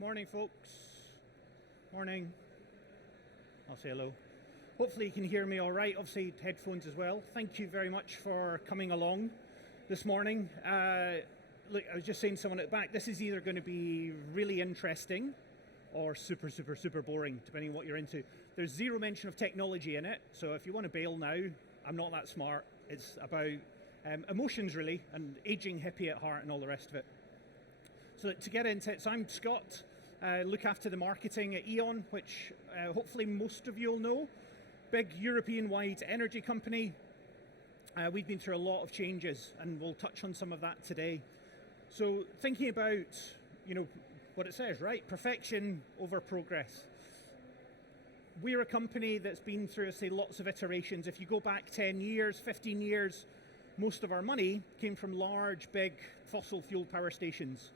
Morning, folks. Morning. I'll say hello. Hopefully you can hear me all right. Obviously, headphones as well. Thank you very much for coming along this morning. Look, I was just saying to someone at the back, this is either going to be really interesting or super boring, depending on what you're into. There's zero mention of technology in it, so if you want to bail now, I'm not that smart. It's about emotions, really, and aging hippie at heart and all the rest of it. So to get into it, so I'm Scott, look after the marketing at E.ON, which hopefully most of you will know. Big European-wide energy company. We've been through a lot of changes, and we'll touch on some of that today. So thinking about, what it says, right? Perfection over progress. We're a company that's been through, say, lots of iterations. If you go back 10 years, 15 years, most of our money came from large, big fossil fuel power stations.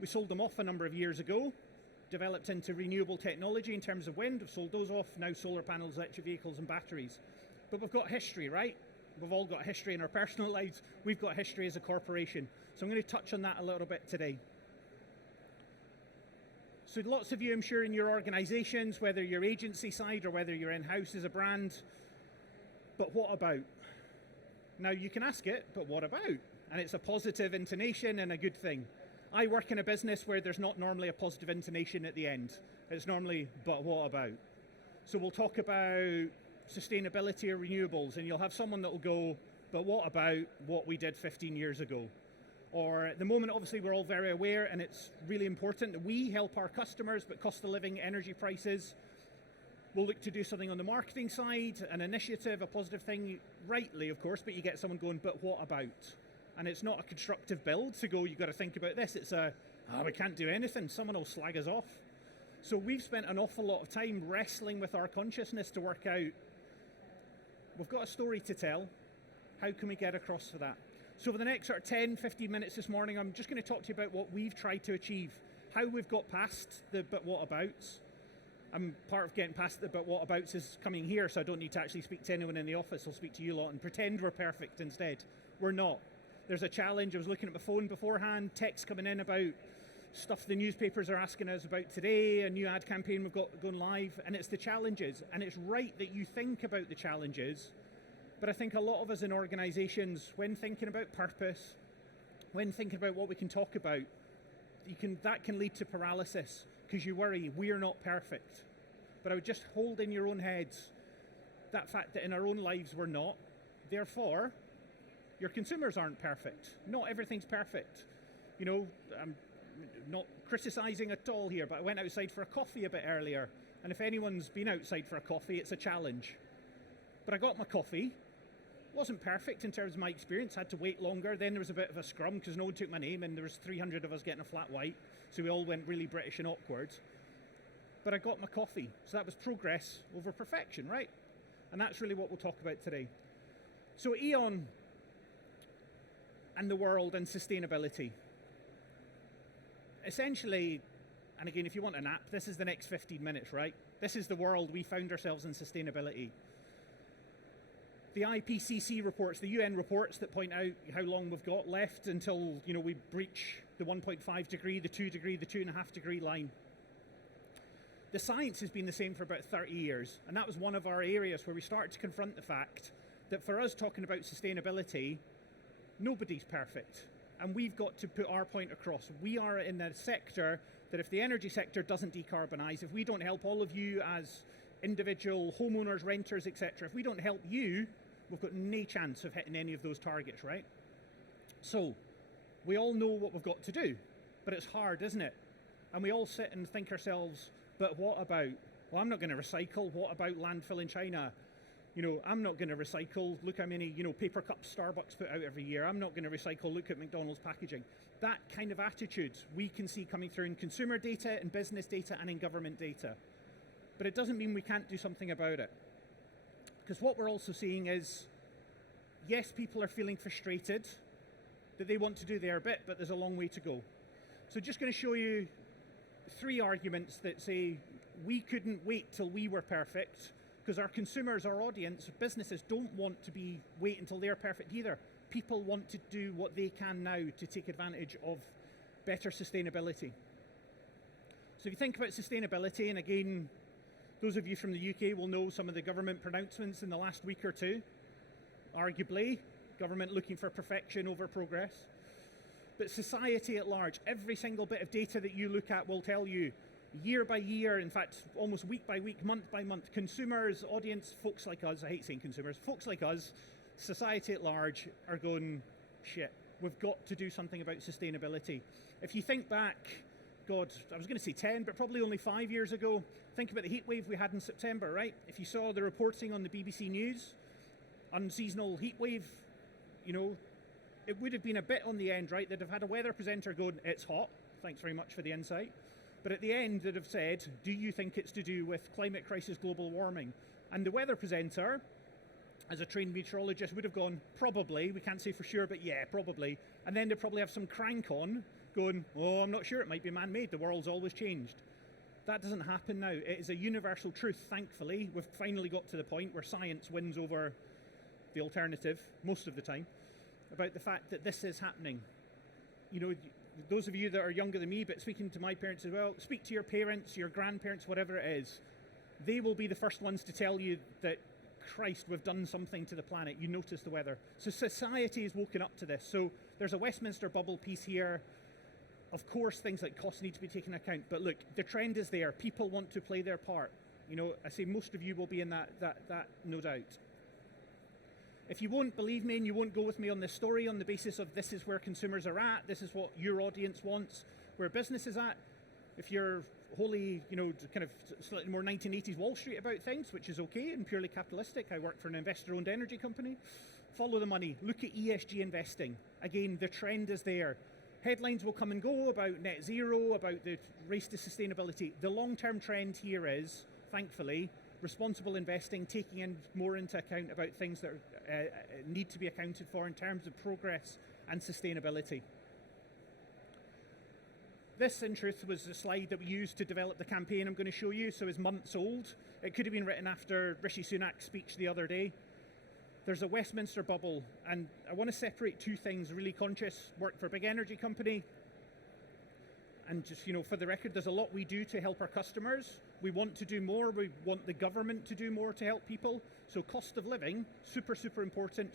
We sold them off a number of years ago, developed into renewable technology in terms of wind. We've sold those off, now solar panels, electric vehicles and batteries. But we've got history, right? We've all got history in our personal lives. We've got history as a corporation. So I'm going to touch on that a little bit today. So lots of you, I'm sure, in your organisations, whether you're agency side or whether you're in-house as a brand, but what about? Now you can ask it, but what about? And it's a positive intonation and a good thing. I work in a business where there's not normally a positive intonation at the end. It's normally, but what about? So we'll talk about sustainability or renewables, and you'll have someone that will go, but what about what we did 15 years ago? Or at the moment, obviously, we're all very aware, and it's really important that we help our customers, but cost of living, energy prices. We'll look to do something on the marketing side, an initiative, a positive thing, rightly, of course, but you get someone going, but what about? And it's not a constructive build to go, you've got to think about this. It's we can't do anything, someone will slag us off. So we've spent an awful lot of time wrestling with our consciousness to work out, we've got a story to tell, how can we get across for that? So for the next sort of 10, 15 minutes this morning, I'm just going to talk to you about what we've tried to achieve, how we've got past the but what abouts. I'm part of getting past the but what abouts is coming here, so I don't need to actually speak to anyone in the office. I'll speak to you lot and pretend we're perfect instead. We're not. There's a challenge. I was looking at my phone beforehand, texts coming in about stuff the newspapers are asking us about today, a new ad campaign we've got going live, and it's the challenges. And it's right that you think about the challenges, but I think a lot of us in organisations, when thinking about purpose, when thinking about what we can talk about, that can lead to paralysis, because you worry, we're not perfect. But I would just hold in your own heads that fact that in our own lives we're not. Therefore, your consumers aren't perfect. Not everything's perfect. I'm not criticising at all here, but I went outside for a coffee a bit earlier, and if anyone's been outside for a coffee, it's a challenge. But I got my coffee. Wasn't perfect in terms of my experience, had to wait longer. Then there was a bit of a scrum because no one took my name, and there was 300 of us getting a flat white, so we all went really British and awkward. But I got my coffee, so that was progress over perfection, right? And that's really what we'll talk about today. So E.ON and the world and sustainability. Essentially, and again, if you want a nap, this is the next 15 minutes, right? This is the world we found ourselves in sustainability. The IPCC reports, the UN reports that point out how long we've got left until we breach the 1.5 degree, the 2 degree, the 2.5 degree line. The science has been the same for about 30 years, and that was one of our areas where we started to confront the fact that for us talking about sustainability, nobody's perfect, and we've got to put our point across. We are in a sector that if the energy sector doesn't decarbonise, if we don't help all of you as individual homeowners, renters, etc., if we don't help you, we've got no chance of hitting any of those targets, right? So we all know what we've got to do, but it's hard, isn't it? And we all sit and think ourselves, but what about? Well, I'm not going to recycle. What about landfill in China? I'm not going to recycle. Look how many, paper cups Starbucks put out every year. I'm not going to recycle. Look at McDonald's packaging. That kind of attitude we can see coming through in consumer data, in business data, and in government data. But it doesn't mean we can't do something about it. Because what we're also seeing is, yes, people are feeling frustrated, that they want to do their bit, but there's a long way to go. So just going to show you 3 arguments that say we couldn't wait till we were perfect, because our consumers, our audience, businesses don't want to wait until they're perfect either. People want to do what they can now to take advantage of better sustainability. So if you think about sustainability, and again, those of you from the UK will know some of the government pronouncements in the last week or two. Arguably, government looking for perfection over progress. But society at large, every single bit of data that you look at will tell you, year by year, in fact, almost week by week, month by month, consumers, audience, folks like us, I hate saying consumers, folks like us, society at large are going, shit, we've got to do something about sustainability. If you think back, God, I was going to say 10, but probably only 5 years ago, think about the heat wave we had in September, right? If you saw the reporting on the BBC News, unseasonal heat wave, you know, it would have been a bit on the end, right? They'd have had a weather presenter going, it's hot, thanks very much for the insight. But at the end, they'd have said, do you think it's to do with climate crisis, global warming? And the weather presenter, as a trained meteorologist, would have gone, probably, we can't say for sure, but yeah, probably. And then they'd probably have some crank on, going, oh, I'm not sure, it might be man-made, the world's always changed. That doesn't happen now. It is a universal truth, thankfully. We've finally got to the point where science wins over the alternative, most of the time, about the fact that this is happening. You know, those of you that are younger than me, but speaking to my parents as well, speak to your parents, your grandparents, whatever it is. They will be the first ones to tell you that, Christ, we've done something to the planet. You notice the weather. So society has woken up to this. So there's a Westminster bubble piece here. Of course, things like costs need to be taken into account. But look, the trend is there. People want to play their part. You know, I say most of you will be in that no doubt. If you won't believe me and you won't go with me on this story on the basis of this is where consumers are at, this is what your audience wants, where business is at, if you're wholly, you know, kind of slightly more 1980s Wall Street about things, which is okay and purely capitalistic, I work for an investor-owned energy company, follow the money, look at ESG investing. Again, the trend is there. Headlines will come and go about net zero, about the race to sustainability. The long-term trend here is, thankfully, responsible investing, taking in more into account about things that need to be accounted for in terms of progress and sustainability. This, in truth, was the slide that we used to develop the campaign I'm going to show you, so it's months old. It could have been written after Rishi Sunak's speech the other day. There's a Westminster bubble, and I want to separate two things, really conscious, work for a big energy company, and just, you know, for the record, there's a lot we do to help our customers. We want to do more, we want the government to do more to help people. So cost of living, super important,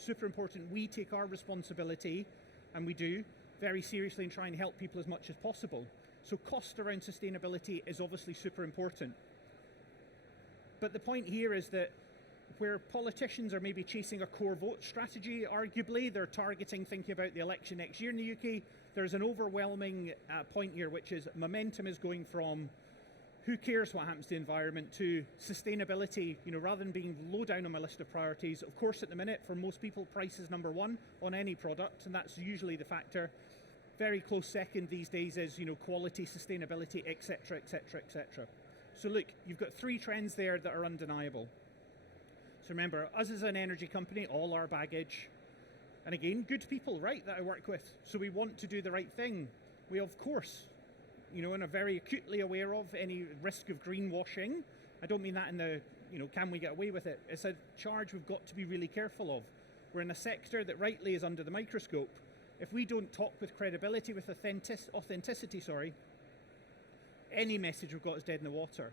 we take our responsibility, and we do, very seriously and try and help people as much as possible. So cost around sustainability is obviously super important. But the point here is that where politicians are maybe chasing a core vote strategy, arguably, they're targeting thinking about the election next year in the UK, there's an overwhelming point here, which is momentum is going from who cares what happens to the environment to sustainability, you know, rather than being low down on my list of priorities. Of course, at the minute, for most people, price is number one on any product, and that's usually the factor. Very close second these days is, you know, quality, sustainability, etc., etc., etc. So look, you've got three trends there that are undeniable. So remember, us as an energy company, all our baggage, and again, good people, right, that I work with. So we want to do the right thing. We, of course, you know, and are very acutely aware of any risk of greenwashing. I don't mean that in the, you know, can we get away with it? It's a charge we've got to be really careful of. We're in a sector that rightly is under the microscope. If we don't talk with credibility, with authenticity, any message we've got is dead in the water.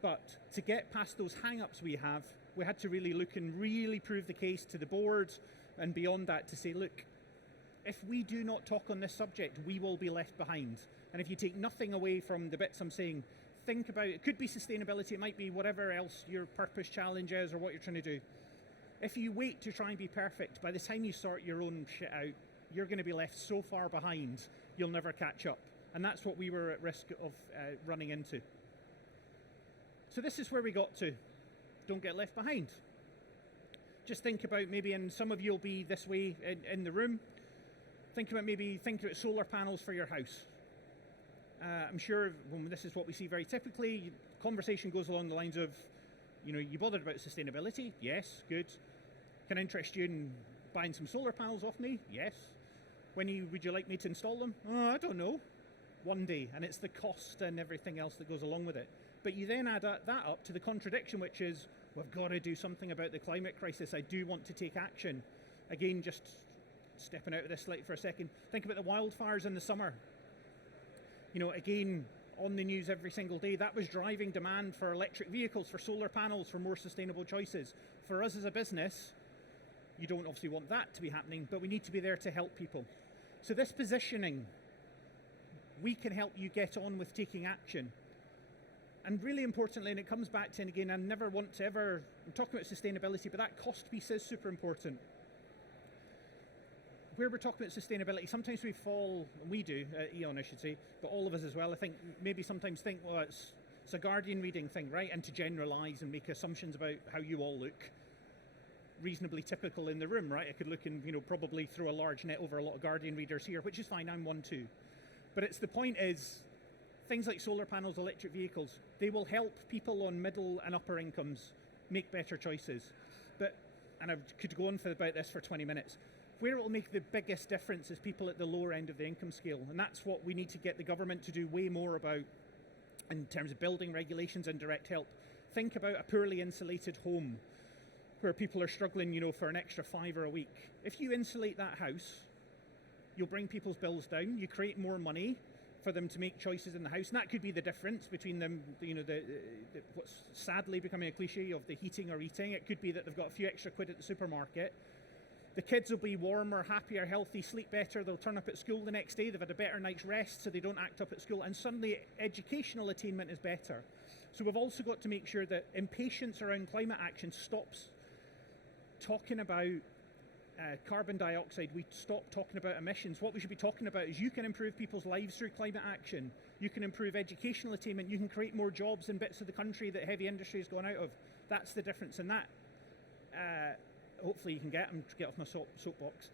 But to get past those hang-ups we have, we had to really look and really prove the case to the board and beyond that to say, look, if we do not talk on this subject, we will be left behind. And if you take nothing away from the bits I'm saying, think about it. It could be sustainability, it might be whatever else your purpose challenge is or what you're trying to do. If you wait to try and be perfect, by the time you sort your own shit out, you're going to be left so far behind, you'll never catch up. And that's what we were at risk of running into. So this is where we got to. Don't get left behind. Just think about maybe, and some of you will be this way in the room, think about solar panels for your house. I'm sure this is what we see very typically. Conversation goes along the lines of, you know, you bothered about sustainability? Yes, good. Can I interest you in buying some solar panels off me? Yes. Would you like me to install them? Oh, I don't know. One day, and it's the cost and everything else that goes along with it. But you then add that up to the contradiction, which is, we've got to do something about the climate crisis. I do want to take action. Again, just stepping out of this slide for a second, think about the wildfires in the summer. You know, again, on the news every single day. That was driving demand for electric vehicles, for solar panels, for more sustainable choices. For us as a business, you don't obviously want that to be happening, but we need to be there to help people. So this positioning, we can help you get on with taking action. And really importantly, and it comes back to, and again, I never want to ever, I'm talking about sustainability, but that cost piece is super important. Where we're talking about sustainability, sometimes we fall, and we do, E.ON I should say, but all of us as well, I think, maybe sometimes think, well, it's a Guardian reading thing, right? And to generalise and make assumptions about how you all look. Reasonably typical in the room, right? I could look and, probably throw a large net over a lot of Guardian readers here, which is fine, I'm one too. But it's the point is, things like solar panels, electric vehicles, they will help people on middle and upper incomes make better choices. But, and I could go on about this for 20 minutes, where it will make the biggest difference is people at the lower end of the income scale. And that's what we need to get the government to do way more about in terms of building regulations and direct help. Think about a poorly insulated home where people are struggling, for an extra £5 a week. If you insulate that house, you'll bring people's bills down, you create more money for them to make choices in the house. And that could be the difference between them, what's sadly becoming a cliche of the heating or eating. It could be that they've got a few extra quid at the supermarket. The kids will be warmer, happier, healthy, sleep better. They'll turn up at school the next day. They've had a better night's rest, so they don't act up at school. And suddenly, educational attainment is better. So we've also got to make sure that impatience around climate action stops talking about carbon dioxide. We stop talking about emissions. What we should be talking about is you can improve people's lives through climate action. You can improve educational attainment. You can create more jobs in bits of the country that heavy industry has gone out of. That's the difference. And that... hopefully you can get off my soapbox.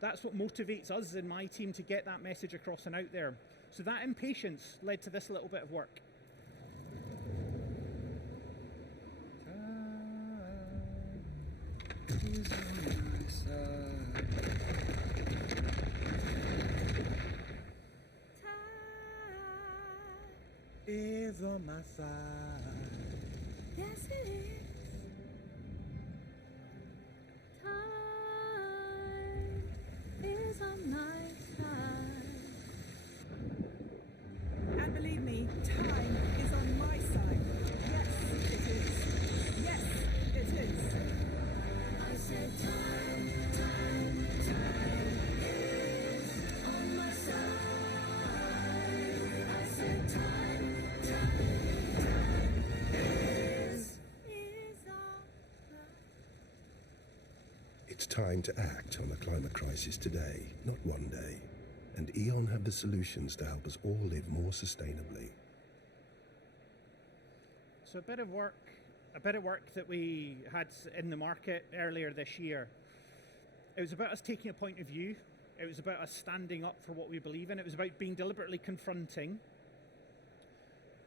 That's what motivates us in my team to get that message across and out there. So that impatience led to this little bit of work. Is on my side. Yes, it is. Is on my side. And believe me, time is on my side. Yes, it is. Yes, it is. I said time is on my side. I said time is on my... It's time to act on the climate crisis today, not one day. And E.ON have the solutions to help us all live more sustainably. So a bit of work that we had in the market earlier this year. It was about us taking a point of view. It was about us standing up for what we believe in. It was about being deliberately confronting.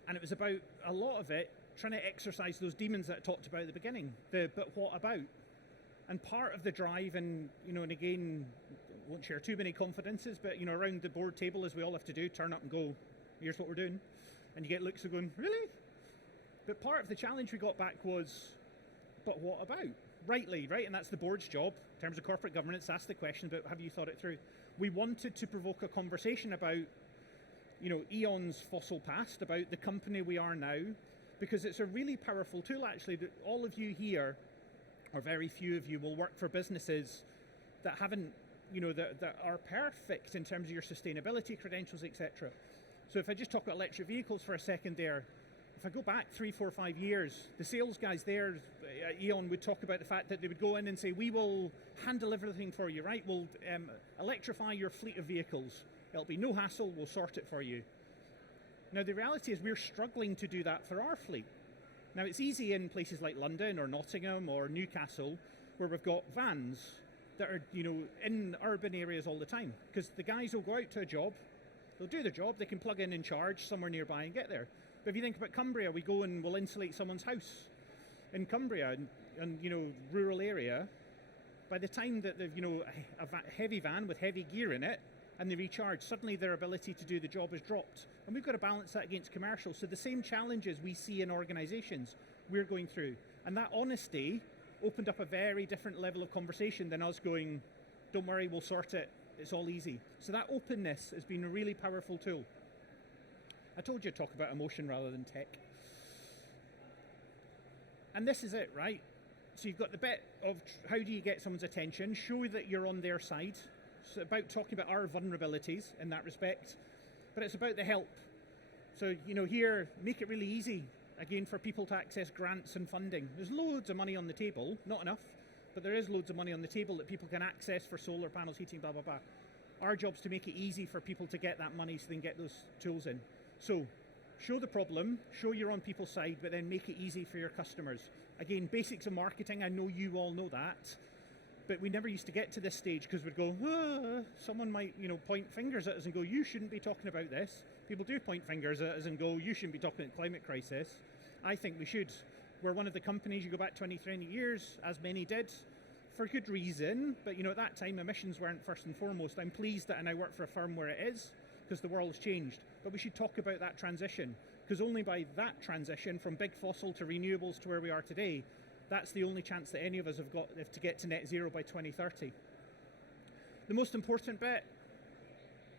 And it was about, a lot of it, trying to exercise those demons that I talked about at the beginning. But what about? And part of the drive, and and again, won't share too many confidences, but around the board table, as we all have to do, turn up and go, here's what we're doing. And you get looks of going, really? But part of the challenge we got back was, but what about? Rightly, right? And that's the board's job, in terms of corporate governance, ask the question, but have you thought it through? We wanted to provoke a conversation about, E.ON's fossil past, about the company we are now, because it's a really powerful tool, actually, that all of you here, or very few of you, will work for businesses that haven't, that are perfect in terms of your sustainability credentials, etc. So if I just talk about electric vehicles for a second there, if I go back 3, 4, 5 years, the sales guys there at E.ON would talk about the fact that they would go in and say, we will handle everything for you, right? We'll electrify your fleet of vehicles. It'll be no hassle, we'll sort it for you. Now the reality is we're struggling to do that for our fleet. Now it's easy in places like London or Nottingham or Newcastle, where we've got vans that are in urban areas all the time, because the guys will go out to a job, they'll do the job, they can plug in and charge somewhere nearby and get there. But if you think about Cumbria, we go and we'll insulate someone's house in Cumbria and rural area. By the time that they've a heavy van with heavy gear in it and they recharge, suddenly their ability to do the job has dropped. And we've got to balance that against commercial. So the same challenges we see in organisations, we're going through. And that honesty opened up a very different level of conversation than us going, don't worry, we'll sort it, it's all easy. So that openness has been a really powerful tool. I told you to talk about emotion rather than tech. And this is it, right? So you've got the bit of how do you get someone's attention, show that you're on their side. It's about talking about our vulnerabilities in that respect, but it's about the help. So, here, make it really easy, again, for people to access grants and funding. There's loads of money on the table, not enough, but there is loads of money on the table that people can access for solar panels, heating, blah, blah, blah. Our job's to make it easy for people to get that money so they can get those tools in. So, show the problem, show you're on people's side, but then make it easy for your customers. Again, basics of marketing, I know you all know that, but we never used to get to this stage because we'd go, someone might, point fingers at us and go, you shouldn't be talking about this. People do point fingers at us and go, you shouldn't be talking about climate crisis. I think we should. We're one of the companies, you go back 20, 30 years, as many did, for good reason, but at that time emissions weren't first and foremost. I'm pleased that I now work for a firm where it is, because the world has changed. But we should talk about that transition, because only by that transition from big fossil to renewables to where we are today, that's the only chance that any of us have got to get to net zero by 2030. The most important bit,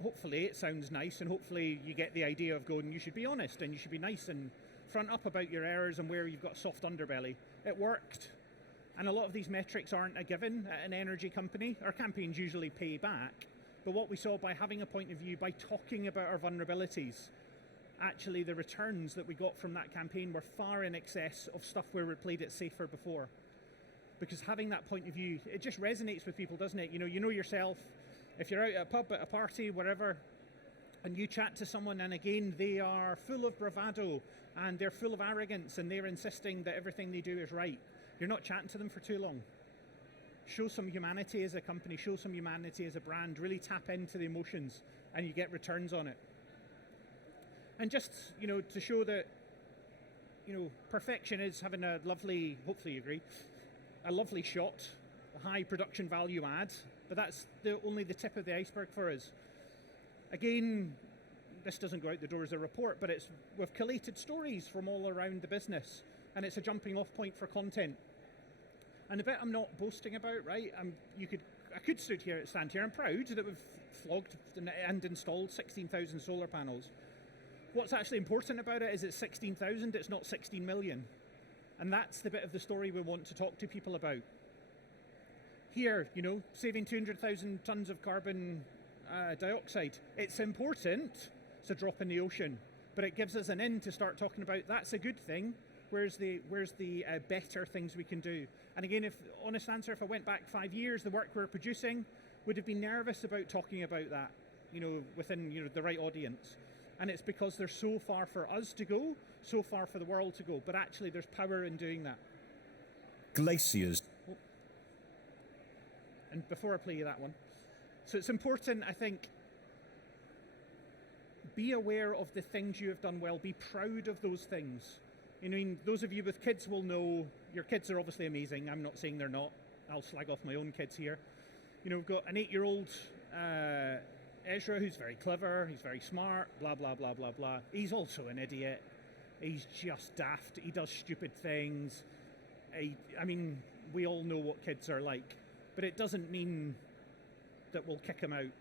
hopefully it sounds nice, and hopefully you get the idea of going, you should be honest and you should be nice and front up about your errors and where you've got soft underbelly. It worked. And a lot of these metrics aren't a given at an energy company. Our campaigns usually pay back. But what we saw by having a point of view, by talking about our vulnerabilities, actually the returns that we got from that campaign were far in excess of stuff where we played it safer before. Because having that point of view, it just resonates with people, doesn't it? You know yourself, if you're out at a pub, at a party, wherever, and you chat to someone and again they are full of bravado and they're full of arrogance and they're insisting that everything they do is right, you're not chatting to them for too long. Show some humanity as a company, show some humanity as a brand, really tap into the emotions and you get returns on it. And just, to show that, perfection is having a lovely, hopefully you agree, a lovely shot, a high production value add, but that's only the tip of the iceberg for us. Again, this doesn't go out the door as a report, but we've collated stories from all around the business, and it's a jumping off point for content. And the bit I'm not boasting about, right? I could stand here. I'm proud that we've flogged and installed 16,000 solar panels. What's actually important about it is it's 16,000, it's not 16 million. And that's the bit of the story we want to talk to people about. Here, saving 200,000 tons of carbon dioxide. It's important, it's a drop in the ocean, but it gives us an in to start talking about that's a good thing. Where's the better things we can do? And again, honest answer, if I went back 5 years, the work we're producing would have been nervous about talking about that, within the right audience. And it's because there's so far for us to go, so far for the world to go. But actually, there's power in doing that. Glaciers. And before I play you that one, so it's important, I think, be aware of the things you have done well. Be proud of those things. Those of you with kids will know your kids are obviously amazing. I'm not saying they're not. I'll slag off my own kids here. We've got an 8-year-old Ezra, who's very clever, he's very smart, blah, blah, blah, blah, blah. He's also an idiot. He's just daft. He does stupid things. We all know what kids are like. But it doesn't mean that we'll kick him out.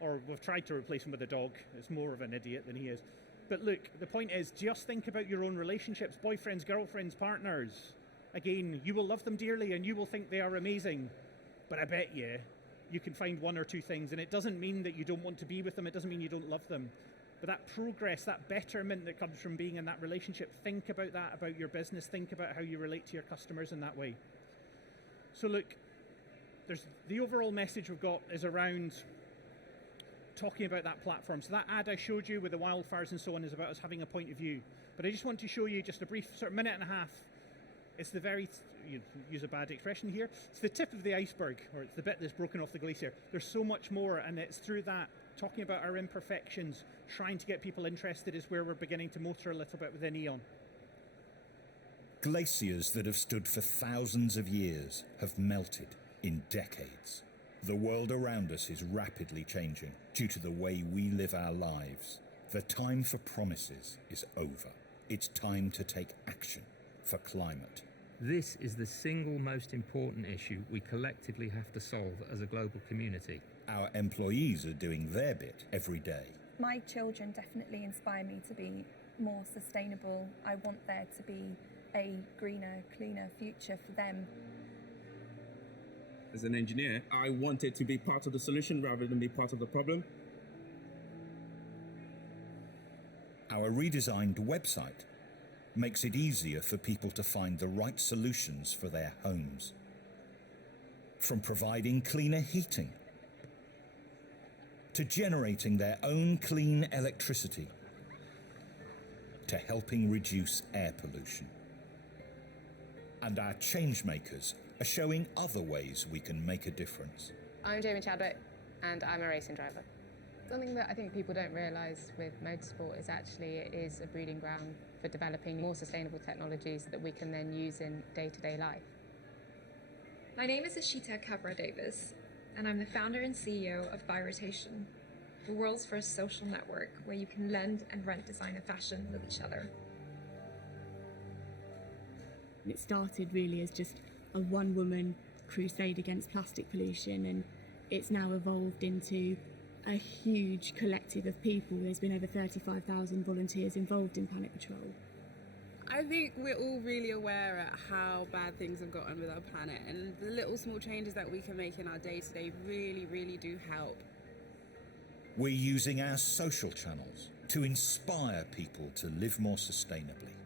Or we've tried to replace him with a dog. It's more of an idiot than he is. But look, the point is, just think about your own relationships, boyfriends, girlfriends, partners. Again, you will love them dearly and you will think they are amazing. But I bet you can find one or two things, and it doesn't mean that you don't want to be with them, it doesn't mean you don't love them. But that progress, that betterment that comes from being in that relationship, think about that, about your business, think about how you relate to your customers in that way. So look, there's the overall message we've got is around talking about that platform. So that ad I showed you with the wildfires and so on is about us having a point of view. But I just want to show you just a brief sort of minute and a half. It's the very, you use a bad expression here, it's the tip of the iceberg, or it's the bit that's broken off the glacier. There's so much more, and it's through that, talking about our imperfections, trying to get people interested is where we're beginning to motor a little bit within E.ON. Glaciers that have stood for thousands of years have melted in decades. The world around us is rapidly changing due to the way we live our lives. The time for promises is over. It's time to take action for climate. This is the single most important issue we collectively have to solve as a global community. Our employees are doing their bit every day. My children definitely inspire me to be more sustainable. I want there to be a greener, cleaner future for them. As an engineer, I wanted to be part of the solution rather than be part of the problem. Our redesigned website makes it easier for people to find the right solutions for their homes. From providing cleaner heating to generating their own clean electricity to helping reduce air pollution. And our changemakers are showing other ways we can make a difference. I'm Jamie Chadwick, and I'm a racing driver. Something that I think people don't realise with motorsport is actually it is a breeding ground for developing more sustainable technologies that we can then use in day-to-day life. My name is Ashita Kabra-Davis, and I'm the founder and CEO of Buy Rotation, the world's first social network where you can lend and rent designer fashion with each other. It started really as just a one-woman crusade against plastic pollution, and it's now evolved into a huge collective of people. There's been over 35,000 volunteers involved in Planet Patrol. I think we're all really aware at how bad things have gotten with our planet, and the little small changes that we can make in our day-to-day really, really do help. We're using our social channels to inspire people to live more sustainably.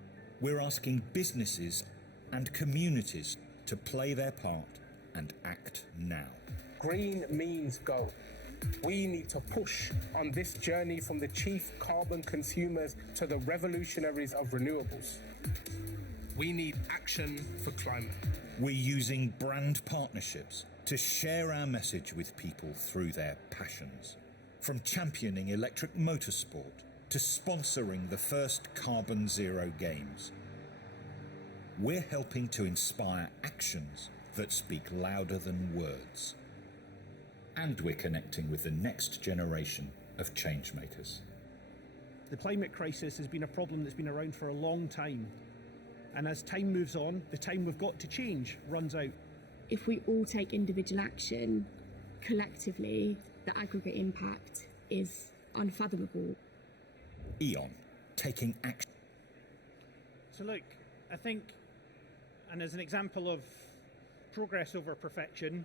We're asking businesses and communities to play their part and act now. Green means go. We need to push on this journey from the chief carbon consumers to the revolutionaries of renewables. We need action for climate. We're using brand partnerships to share our message with people through their passions. From championing electric motorsport to sponsoring the first carbon zero games. We're helping to inspire actions that speak louder than words. And we're connecting with the next generation of changemakers. The climate crisis has been a problem that's been around for a long time. And as time moves on, the time we've got to change runs out. If we all take individual action, collectively, the aggregate impact is unfathomable. E.ON, taking action. So look, I think, and as an example of progress over perfection,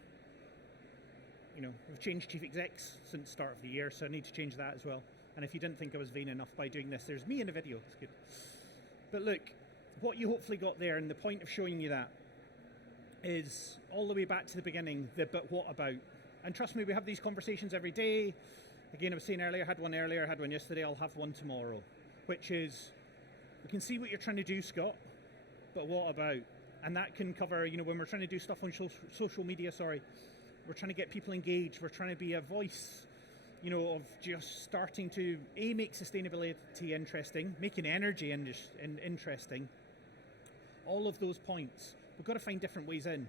you know, we've changed chief execs since the start of the year, so I need to change that as well. And if you didn't think I was vain enough by doing this, there's me in a video, it's good. But look, what you hopefully got there, and the point of showing you that, is all the way back to the beginning, the but what about? And trust me, we have these conversations every day. Again, I was saying earlier, I had one yesterday, I'll have one tomorrow. Which is, we can see what you're trying to do, Scott, but what about? And that can cover, you know, when we're trying to do stuff on social media, we're trying to get people engaged, we're trying to be a voice, you know, of just starting to, A, make sustainability interesting, making energy interesting. All of those points, we've got to find different ways in.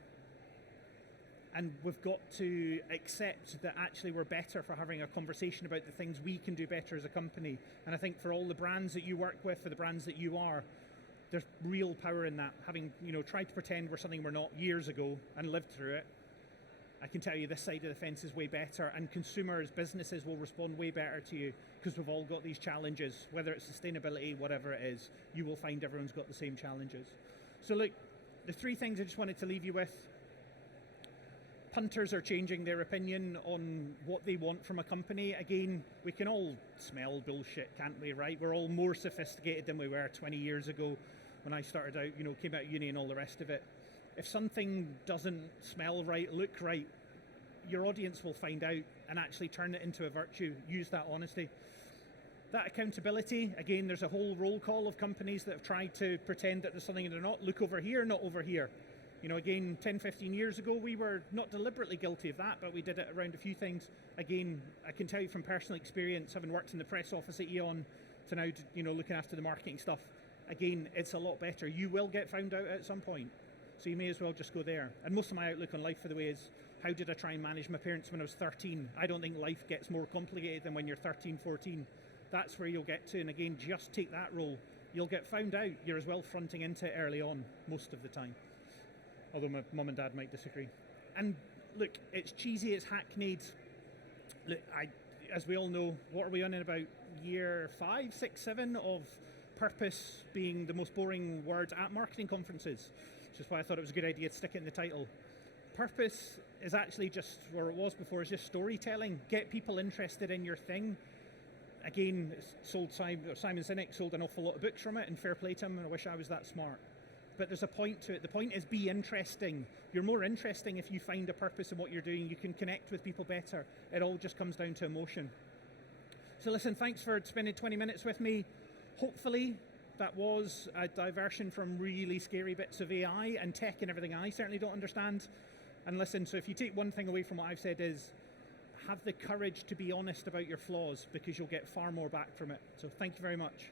And we've got to accept that actually we're better for having a conversation about the things we can do better as a company. And I think for all the brands that you work with, for the brands that you are, there's real power in that. Having, you know, tried to pretend we're something we're not years ago and lived through it, I can tell you this side of the fence is way better, and consumers, businesses will respond way better to you because we've all got these challenges, whether it's sustainability, whatever it is, you will find everyone's got the same challenges. So look, the three things I just wanted to leave you with. Punters are changing their opinion on what they want from a company. Again, we can all smell bullshit, can't we, right? We're all more sophisticated than we were 20 years ago when I started out, you know, came out of uni and all the rest of it. If something doesn't smell right, look right, your audience will find out and actually turn it into a virtue. Use that honesty. That accountability, again, there's a whole roll call of companies that have tried to pretend that there's something and they're not. Look over here, not over here. You know, again, 10, 15 years ago, we were not deliberately guilty of that, but we did it around a few things. Again, I can tell you from personal experience, having worked in the press office at E.ON to now, you know, looking after the marketing stuff, again, it's a lot better. You will get found out at some point, so you may as well just go there. And most of my outlook on life, for the way, is how did I try and manage my parents when I was 13? I don't think life gets more complicated than when you're 13, 14. That's where you'll get to, and again, just take that role. You'll get found out. You're as well fronting into it early on, most of the time. Although my mum and dad might disagree. And look, it's cheesy, it's hackneyed. Look, as we all know, what are we on in about year 5, 6, 7 of purpose being the most boring word at marketing conferences, which is why I thought it was a good idea to stick it in the title. Purpose is actually just, where it was before, is just storytelling. Get people interested in your thing. Again, Simon Sinek sold an awful lot of books from it, and fair play to him, and I wish I was that smart. But there's a point to it. The point is, be interesting. You're more interesting if you find a purpose in what you're doing. You can connect with people better. It all just comes down to emotion. So listen, thanks for spending 20 minutes with me. Hopefully that was a diversion from really scary bits of AI and tech and everything I certainly don't understand. And listen, so if you take one thing away from what I've said, is have the courage to be honest about your flaws, because you'll get far more back from it. So thank you very much.